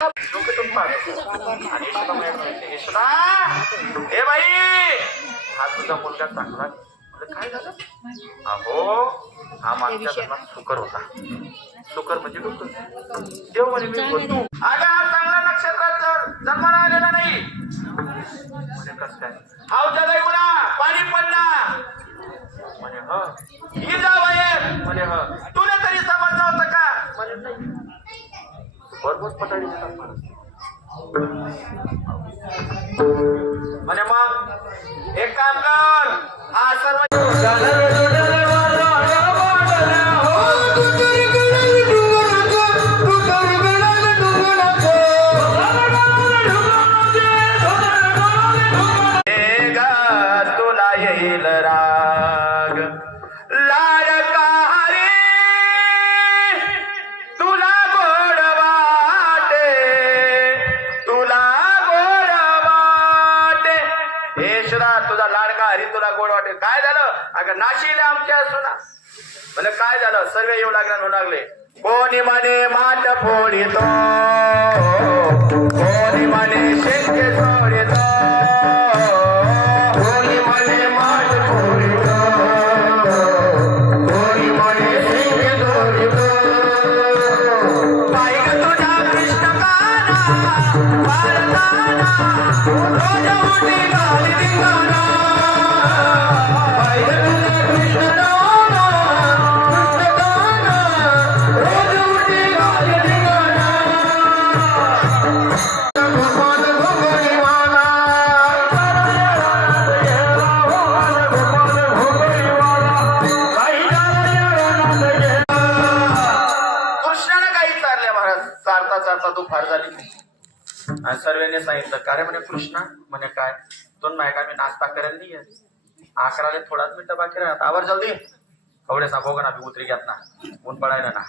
डोक्यातून पाहतो आणि यशोदा म्हणते, यशोदा हे बाई हा तुझा मुलगा चांगला. काय झालं? अहो हा मागच्या जन्मात सुकर होता. सुकर म्हणजे डुक्कर. देव म्हणे मी बोलतो अगं हा चांगला नक्षत्रात जन्माला आलेला नाही. म्हणजे कसं काय? हावचा नाही उडा पाणी पडला म्हणे ह ही जा बाहेर म्हणे ह तुला तरी समजलं होतं का म्हणे नाही. बरोबर पटाडी देतात म्हणे मग एक काम कर हा सर्व तुला येईल राग लाडका हरी तुला गोड वाटे तुला गोड वाटे. हे शुदा तुझा लाडका हरी तुला गोड वाटे. काय झालं? अगं नाशिले आमच्या सुना. म्हणजे काय झालं? सर्व येऊ लागला म्हणू लागले कोणी म्हणे माट फोडितो कोणी म्हणे शेंगे सोडितो कोणी म्हणे माट फोडितो कोणी म्हणे शेंगे सोडितो. पाहिग तुझ्या कृष्ण काना भारताना रोज उठी घाली धिंगाणा. पाहिग तुझ्या कृष्ण चारता तू फार झाली. आणि सर्वांनी सांगितलं का रे म्हणे कृष्णा म्हणे काय दोन मायका मी नाश्ता करायला नाही 11 थोडाच मिनिटं बाकी राहत आवर जल्दी एवढे सांगो ना मी उतरी घेत ना ऊन पडायला ना.